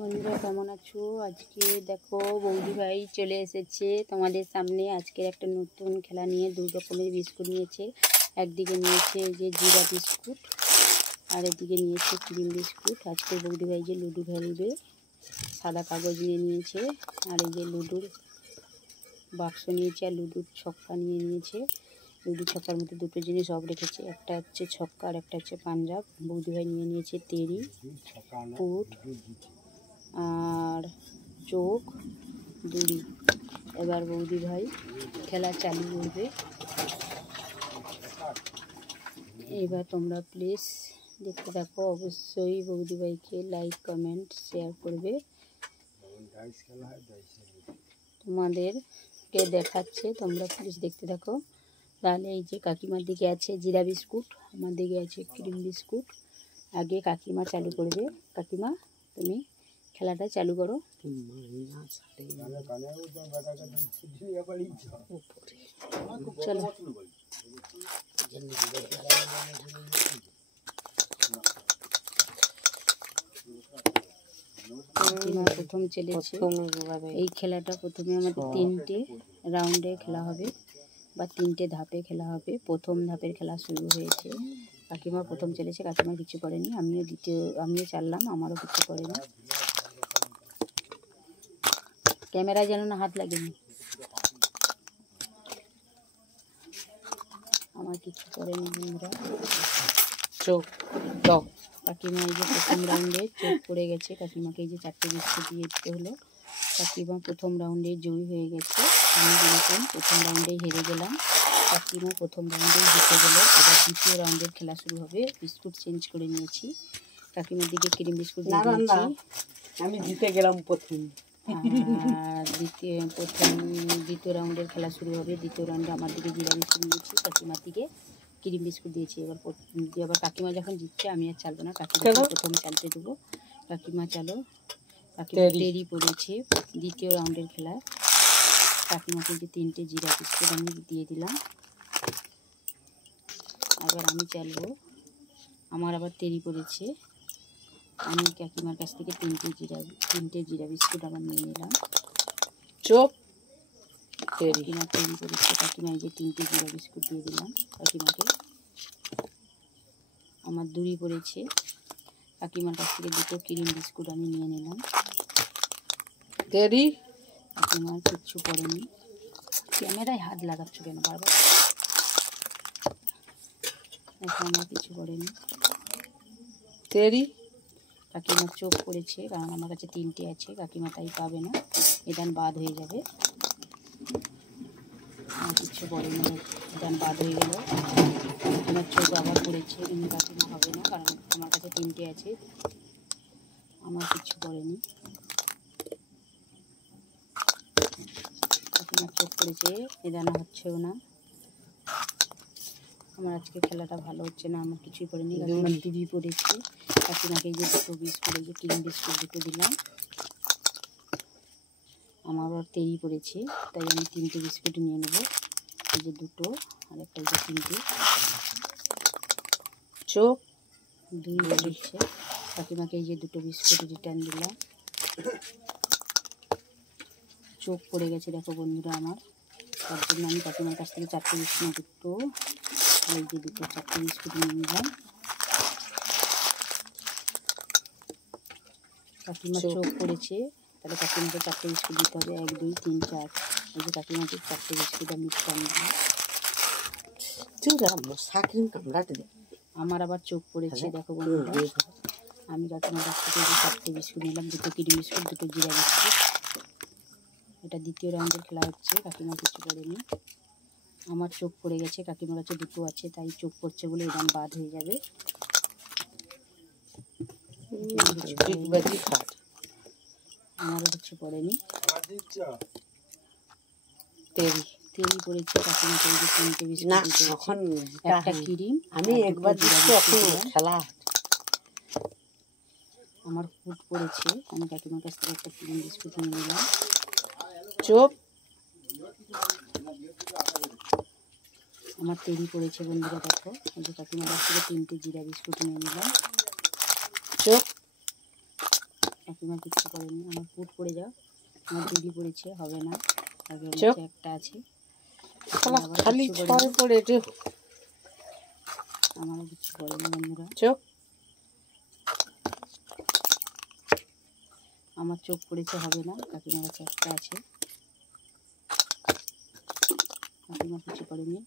বন্ধুরা কেমন আছো? আজকে দেখো বৌদি ভাই চলে এসেছে তোমাদের সামনে। আজকের একটা নতুন খেলা নিয়ে 2 রকমের বিস্কুট নিয়েছে। একদিকে নিয়েছে যে জিরা বিস্কুট আর এদিকে নিয়েছে ক্রিম বিস্কুট। আজকে বৌদি ভাই যে লুডো খেলবে, সাদা কাগজ নিয়ে নিয়েছে আর এই যে লুডোর বাক্স নিয়েছে আর লুডোর ছক্কা নিয়ে নিয়েছে। লুডোর ছক্কার মধ্যে দুটো জিনিস সব রেখেছে, একটা হচ্ছে ছক্কা আর একটা হচ্ছে পাঞ্জাব। বৌদি ভাই নিয়ে নিয়েছে তেরি, পুট আর চোখ, দড়ি। এবার বৌদি ভাই খেলা চালু করবে। এবার তোমরা প্লিজ দেখতে থাকো, অবশ্যই বৌদি ভাইকে লাইক কমেন্ট শেয়ার করবে। তোমাদেরকে দেখাচ্ছে, তোমরা প্লিজ দেখতে থাকো। তাহলে এই যে কাকিমার দিকে আছে জিরা বিস্কুট, আমার দিকে আছে ক্রিম বিস্কুট। আগে কাকিমা চালু করবে। কাকিমা তুমি খেলাটা চালু করো। চলো প্রথম চলেছে এই খেলাটা। প্রথমে আমাদের 3টে রাউন্ডে খেলা হবে বা 3টে ধাপে খেলা হবে। প্রথম ধাপের খেলা শুরু হয়েছে। কাকিমা প্রথম চলেছে, কাকিমা কিছু করেনি। আমিও চাললাম, আমারও কিছু করেনি। ক্যামেরায় যেন না হাত লাগেনি। আমার কিছু করেনি বন্ধুরা। চোখ দাও। কাকিমা এই যে প্রথম রাউন্ডে চোখ পড়ে গেছে। কাকিমাকে এই যে 4টে বিস্কুট দিয়ে দিতে হলো। কাকিমা প্রথম রাউন্ডে জয়ী হয়ে গেছে। আমি যেরকম প্রথম রাউন্ডেই হেরে গেলাম, কাকিমা প্রথম রাউন্ডেই জিতে গেল। এবার দ্বিতীয় রাউন্ডের খেলা শুরু হবে। বিস্কুট চেঞ্জ করে নিয়েছি। কাকিমার দিকে ক্রিম বিস্কুট দিয়ে দিয়েছি। আমি জিতে গেলাম প্রথম। আর দ্বিতীয় রাউন্ডের খেলা শুরু হবে। দ্বিতীয় রাউন্ডে আমার দিকে জিরা বিস্কুট দিয়েছি, কাকিমার দিকে ক্রিম বিস্কুট দিয়েছি। এবার কাকিমা যখন জিতছে আমি আর চালবো না, কাকিমা প্রথম চালতে দেবো। কাকিমা চালো। কাকিমা দেরি পড়েছে। দ্বিতীয় রাউন্ডের খেলা কাকিমাকে যে 3টে জিরা বিস্কুট আমি দিয়ে দিলাম। এবার আমি চালবো। আমার আবার দেরি পড়েছে। আমি কাকিমার কাছ থেকে 3টে জিরা বিস্কুট আবার নিয়ে নিলাম। চোখ কাকিমা তৈরি করেছে। কাকিমা এই যে 3টে জিরা বিস্কুট দিয়ে দিলাম কাকিমাকে। আমার দড়ি পড়েছে। কাকিমার কাছ থেকে 2টো ক্রিম বিস্কুট আমি নিয়ে নিলাম। দেরি কাকিমার কিচ্ছু করেনি। ক্যামেরায় হাত লাগাচ্ছ কেন বারবার? আমার কিছু করেনি। দেরি কাকিমার চোখ পড়েছে, কারণ আমার কাছে 3টে আছে। কাকিমা তাই পাবে না, এদান বাদ হয়ে যাবে। আমার কিচ্ছু করেনি, এদান বাদ হয়ে গেল। কাকিমার চোখ আবার পড়েছে, কিন্তু কাকিমা হবে না, কারণ আমার কাছে 3টে আছে। আমার কিচ্ছু করেনি। কাকিমার চোখ পড়েছে, এদানা হচ্ছেও না। আমার আজকে খেলাটা ভালো হচ্ছে না। আমার কিছুই করেনি। কাকিমার দুধি পড়েছে। কাকিমাকে এই যে 2টো বিস্কুট, এই যে ক্রিম বিস্কুট 2টো দিলাম। আমার আবার দেরি পড়েছে, তাই আমি 3টে বিস্কুট নিয়ে নেব। এই যে 2টো আর একটা এই যে 3টে। চোখ 2 পড়েছে। কাকিমাকে এই যে 2টো বিস্কুট রিটার্ন দিলাম। চোখ পড়ে গেছে দেখো বন্ধুরা আমার। তার জন্য আমি কাকিমার কাছ থেকে 4টে বিস্কুট, 2টো এই যে 4টে বিস্কুট নিয়ে নিলাম। কাকিমার চোখ পড়েছে, তাহলে কাকিমাকে 4টে বিস্কুট দিতে হবে। 1 2 3 4। এই যে কাকিমাকে 4টে বিস্কুট আমি দিলাম। আমার আবার চোখ পড়েছে দেখো বন্ধুরা। আমি কাকিমার কাছ থেকে 4টে বিস্কুট নিলাম। 2টো ক্রিম বিস্কুট, 2টো জিরা বিস্কুট। এটা দ্বিতীয় রাউন্ডের খেলা হচ্ছে। কাকিমা কিছু করেনি। আমার চোখ পড়ে গেছে। কাকিমার কাছে 2টো আছে, তাই চোখ পড়ছে বলে এদান বাদ হয়ে যাবে। আমারও কিছু করেনি। তেরি পড়েছে। কাকিমাকে এই যে 3টে বিস্কুট, একটা ক্রিম, আমি একবার খেলা। আমার ফুট পড়েছে, আমি কাকিমার কাছ থেকে একটা ক্রিম বিস্কুট নিয়ে নিলাম। চোখ আমার তেরি পড়েছে বন্ধুরা দেখো। এই যে কাকিমার কাছ থেকে 3টে জিরা বিস্কুট নিয়ে নিলাম। চোখ কাকিমা কিচ্ছু করেনি। আমার পুট পড়ে যাও, আমার দিদি পড়েছে, হবে না। আগে চুপ। একটা আছে, খালি ছয় পড়ে আমারও কিচ্ছু করেনি বন্ধুরা। চোখ আমার চোখ পড়েছে, হবে না। কাকিমার কাছে একটা আছে, কাকিমা কিছু করেনি।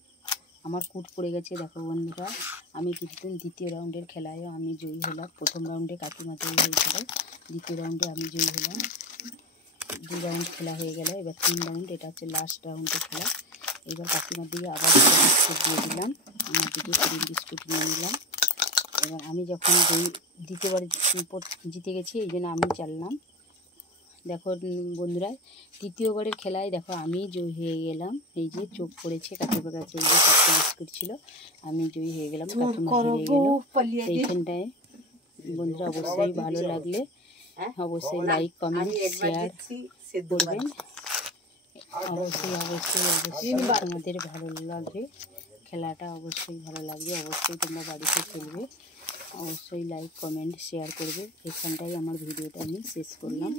আমার কুট পড়ে গেছে। দেখো বন্ধুরা, আমি কিন্তু দ্বিতীয় রাউন্ডের খেলায় আমি জয়ী হলাম। প্রথম রাউন্ডে কাকিমা জয়ী হয়েছিল, দ্বিতীয় রাউন্ডে আমি জয়ী হলাম। 2 রাউন্ড খেলা হয়ে গেল, এবার 3 রাউন্ড, এটা হচ্ছে লাস্ট রাউন্ডের খেলা। এবার কাকিমার দিকে আবার বিস্কুট দিয়ে দিলাম, আমার দিকে ক্রিম বিস্কুট নিয়ে নিলাম। এবার আমি যখন দ্বিতীয়বার জিতে গেছি, এই জন্য আমি চাললাম। দেখো বন্ধুরা, তৃতীয়বারের খেলায় দেখো আমি জয়ী হয়ে গেলাম। এই যে চোখ পড়েছে কাকিমার কাছে, এই যে 4টে বিস্কুট ছিল, আমি জয়ী হয়ে গেলাম, কাকিমা হেরে গেল। এইখানটায় বন্ধুরা অবশ্যই ভালো লাগলে অবশ্যই লাইক কমেন্ট শেয়ার করবেন। অবশ্যই তোমাদের ভালো লাগবে, খেলাটা অবশ্যই ভালো লাগবে, অবশ্যই তোমরা বাড়িতে খেলবে, অবশ্যই লাইক কমেন্ট শেয়ার করবে। এখানটাই আমার ভিডিওটা আমি শেষ করলাম।